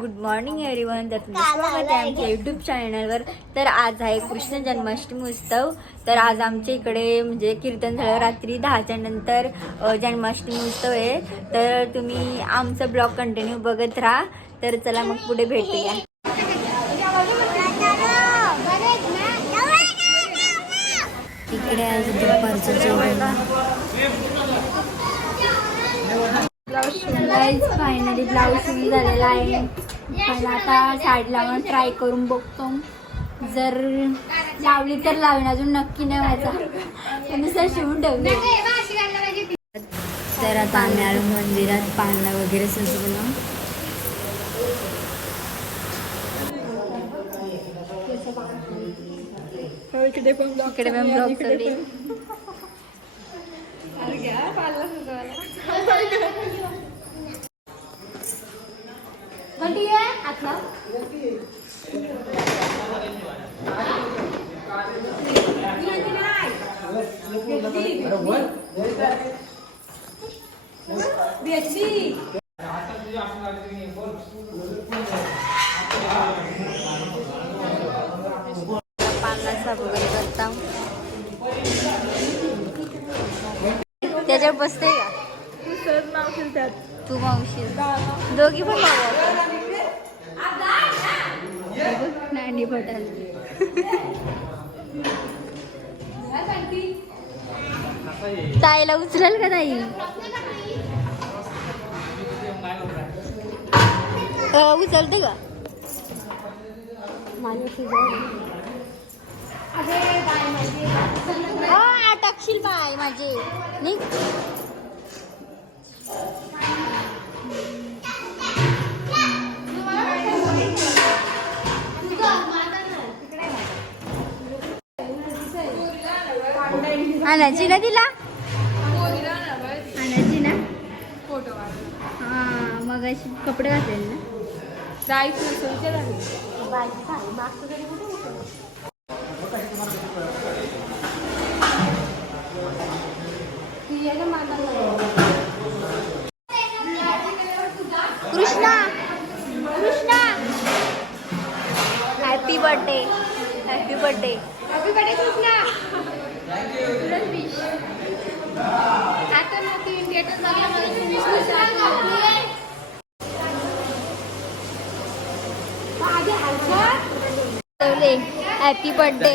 Good morning everyone. तर तुमचं स्वागत आहे आमच्या यूट्यूब चॅनलवर. तर आज आहे कृष्ण जन्माष्टमी उत्सव. तर आज आमच्या इकडे म्हणजे कीर्तन झालं रात्री 10च्या नंतर जन्माष्टमी उत्सव आहे. तर तुम्ही आमचा ब्लॉग कंटिन्यू बघत राहा. तर चला मग पुढे भेटूया. इकडे आज दुपारचं जेवण. ब्लाऊज शिवलायच. फायनली ब्लाऊज शिवून झालेला आहे. पण आता साडी लावून ट्राय करून बघतो. जर लावली तर लावेन, अजून नक्की नाही व्हायचा. नुसतं शिवून ठेवले. तर आता आम्ही आलो मंदिरात पाळणा वगैरे सजवलं. इकडे पण ब्लॉग चालले. पालनाचा वगैरे करता. त्याच्यावर बसते का तू? मावशी दोघी पण नाही पटाल. ताईला उचलेल का ताई? उचलते का? टाकशील बाय माझे नाही. आणायची ना तिला, आणायची ना. हा मग अशी कपडे घातलेले ना. Krishna Krishna happy birthday. Happy birthday. Happy birthday Krishna. Happy birthday.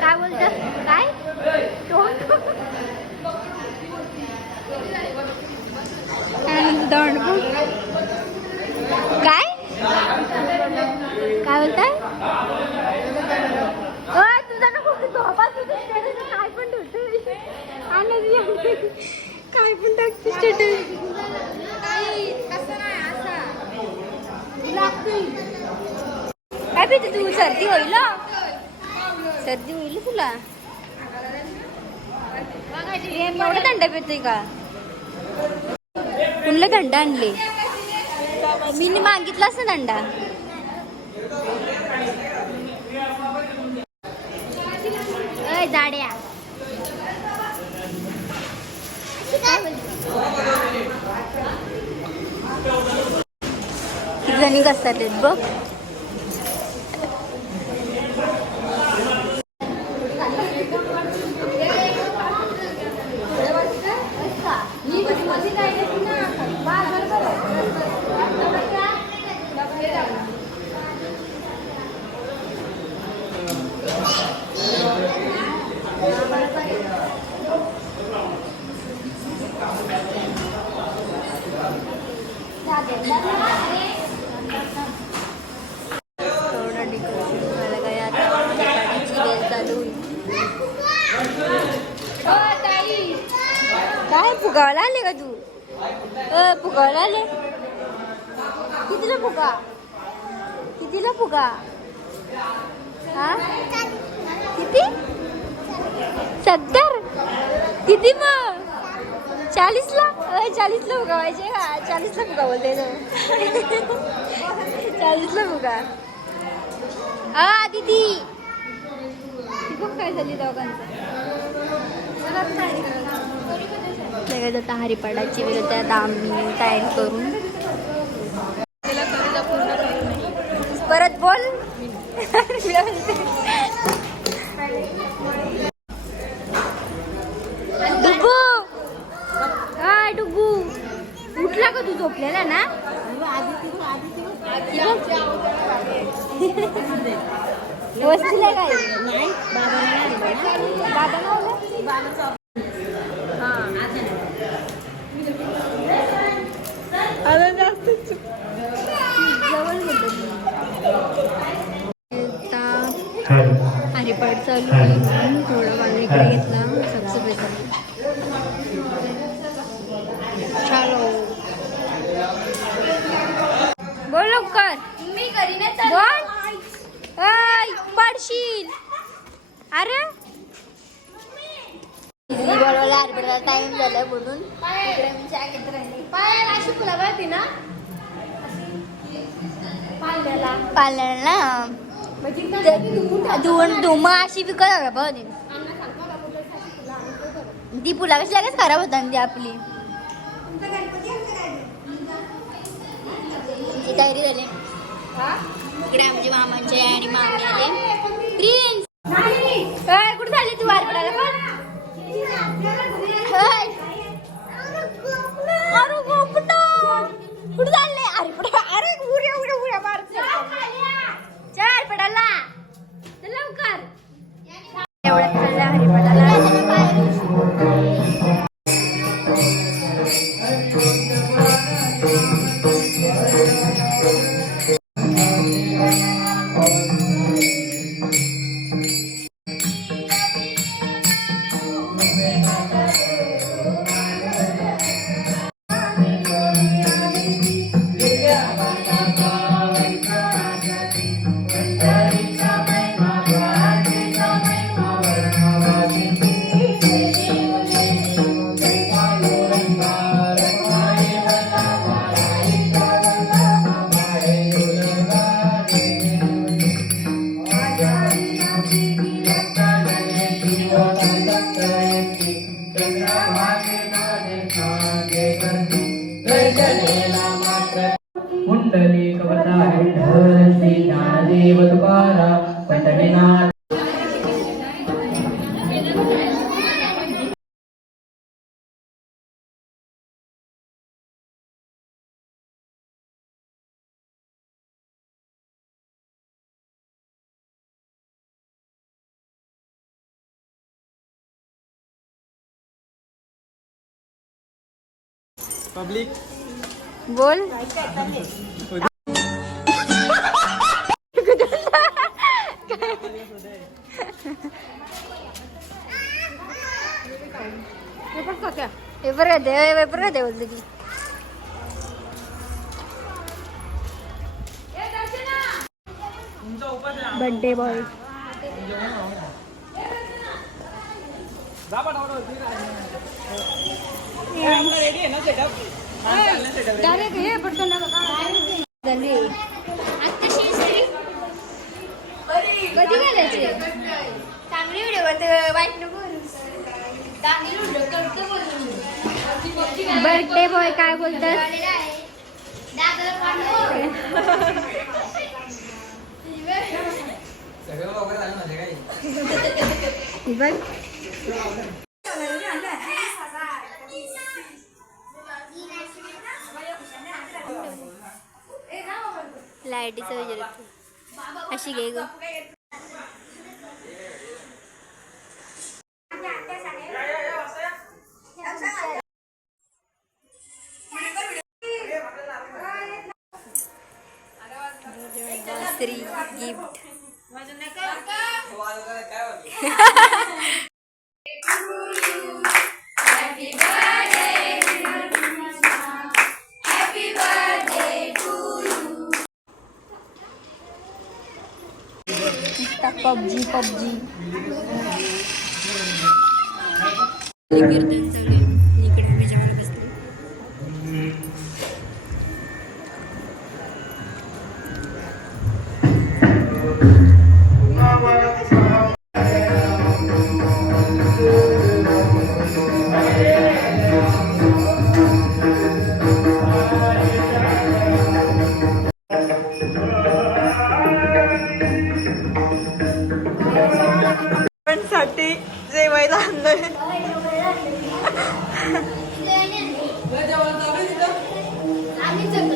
काय बोलतात? काय काय काय बोलताय? तुझा नको काय पण ठेवते. काय पण टाकते स्टेटस. काय पिते तू? सर्दी होईल. सर्दी होईल तुला. एवढं थंड पिते का? कुणला थंड आणले? मी मागितला असं थंडा. दाड्या जणी कसतात बघ. काय फुगावला आले का तू? फुगावला आले. कितीला फुगा? कितीला फुगा? हा किती? 70. किती मग? 40ला? 40ला फुगा पाहिजे का? 40ला फुगा बोलते. 40ला बघा. हा दीदी काय झाली दोघांचं हरिपाडाची वेळ त्यात आम्ही तयारी करून परत बोल. डुगू हाय डुगू उठला का तू झोपलेला ना. वस्तीला काय हरिपाठ चालू आहे. थोडा पाणी इकडे घेतला सबसे चालो बोल लवकर. मी बोल पडशील. अरे बोलवायला हरिपाठाला टाइम झाला म्हणून पाल्याला धुमा अशी विकत बघ ती पुला कशी लागेच खराब होता ती आपली तयारी झाली. इकडे आमचे मामांचे आणि मामी आले. प्रिन्स कुठे झाली तू हरिपाठाला पण कुठे चालले हरिपाठा. अरे उड्या उड्या उड्या मारत हरिपाठाला लवकर एवढ्यात चालल्या हरिपाठाला. पब्लिक बोल. पेपर दे बोलते की बर्थडे बॉय रेडी आहे ना सेटअप. डायरेक्ट हे पटकन झाली. कधी घालायचे चांगली व्हिडिओ वाईट नको. बर्थडे बॉय काय बोलतात. लाईटीचं वगैरे अशी घे ग. स्त्री गिफ्ट पबजी कीर्तन चालू इकडे आम्ही जेवायला बसलो. पण साठी जेवायला आणलंय.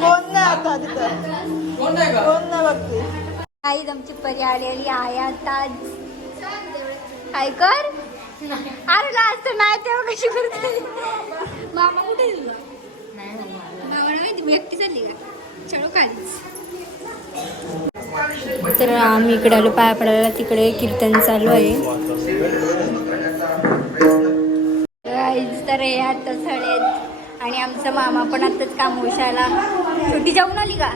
कोण नाही आता तिथं, कोण नाही का? कोण नाही बघते. आई आमची परी आलेली आहे आता. काय कर अरे लाज तर नाही तेव्हा कशी करते. मामा कुठे मामा नाही मी एकटी चालली का चलो खालीच. तर आम्ही इकडे आलो पाया पडायला. तिकडे कीर्तन चालू आहे. तर हे आता सडेल आणि आमचा मामा पण आताच कामोशाला. छोटी जाऊन आली का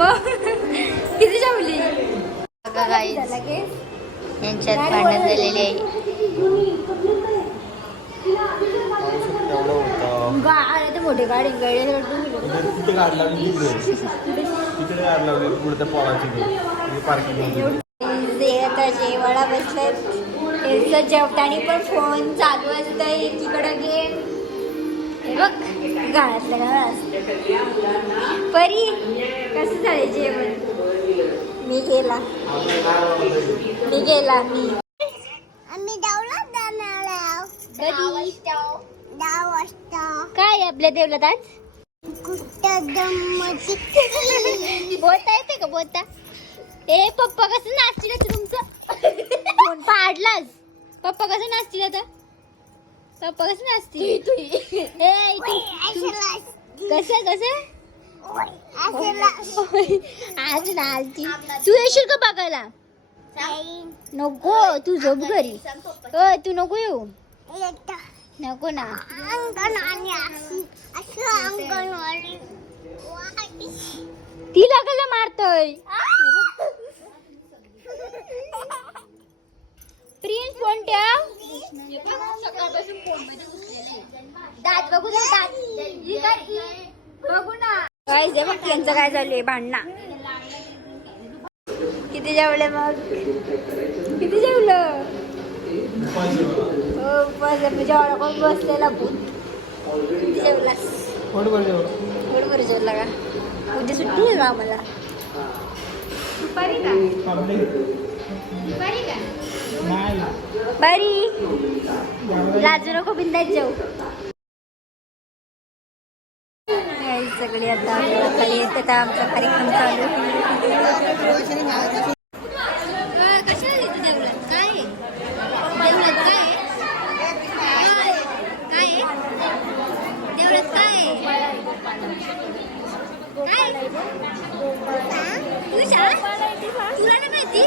मग किती जेवली यांच्यात भांडण झालेली आहे. गाड मोठे गाडी गळे तिथे गाड लावली तिकडे गाड लावली पुढच्या पोराची पार्किंग. आता जेवायला बसले. त्यांचं जेवताना पण फोन चालू असतं. एकीकडे गेम. हे बघ गाळातलं गाळ परी कसं झालं जेवण. मी गेला आम्ही डावला जाणार कधी वाजता काय आपल्या देवलात आज बोलता येते का बोलता. ए पप्पा कसं नाचतील आता तुमचं. फोन पाडलास. पप्पा कसं नाचतील आता. पप्पा कसं नाचतील. कसं कसं आज नाचती. तू येशील का बघायला. नको तू झोप घरी. तू नको येऊ. नको ना. तिला कसं मारतोय. प्रिन्स फोन ठेव. दात बघू दे दात बघू ना. काय जे बघ यांचं काय झालंय भांडणा. किती जेवले मग किती जेवलं. जेवढा कोण बसलेला भूत. किती जेवलास. बरोबर जेवला का. उद्या सुट्टी आहे का आम्हाला. दुपारी का दुपारी का बारी. लाजू नको बिंदात जाऊ. सगळे आता खाली येतात. आमचा कार्यक्रम चालू. कशाला येते देवळात. काय देवळात काय काय देवळात काय तुला नाही माहिती.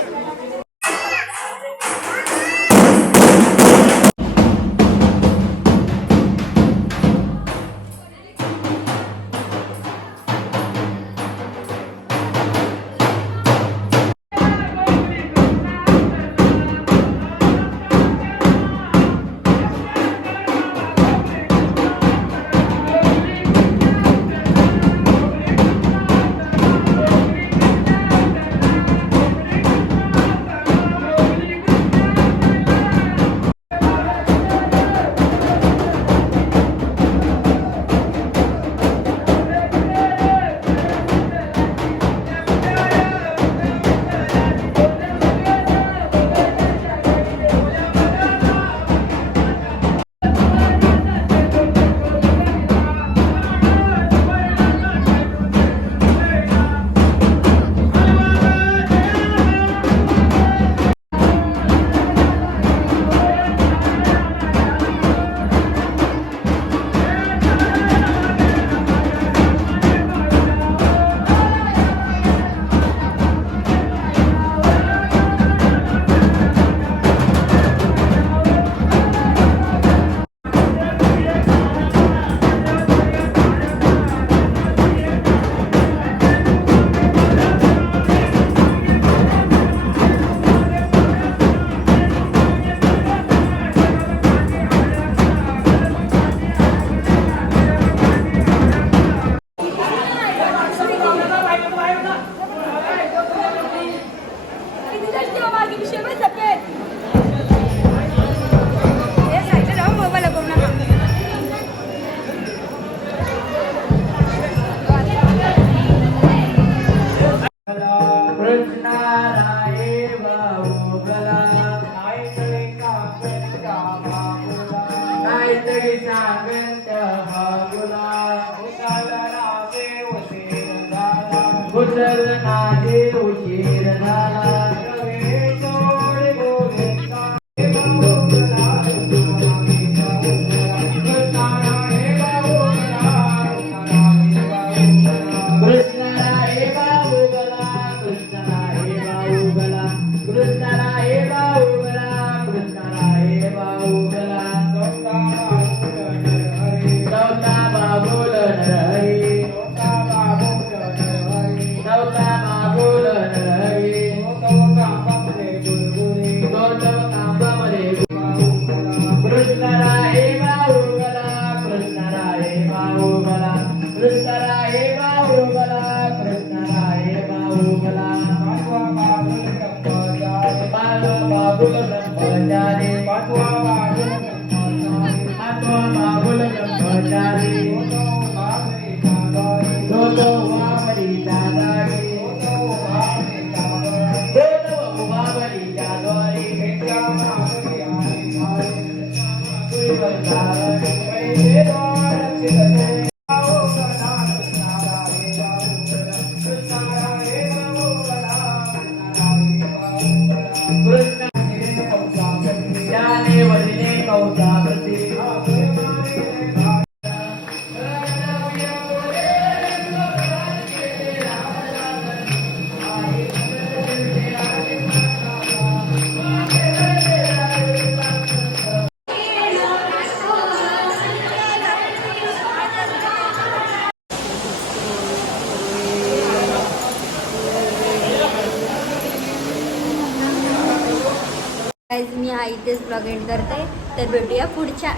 मी इथेच ब्लॉग एंड करते. तर भेटूया पुढच्या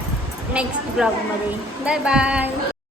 नेक्स्ट ब्लॉगमध्ये. Bye bye.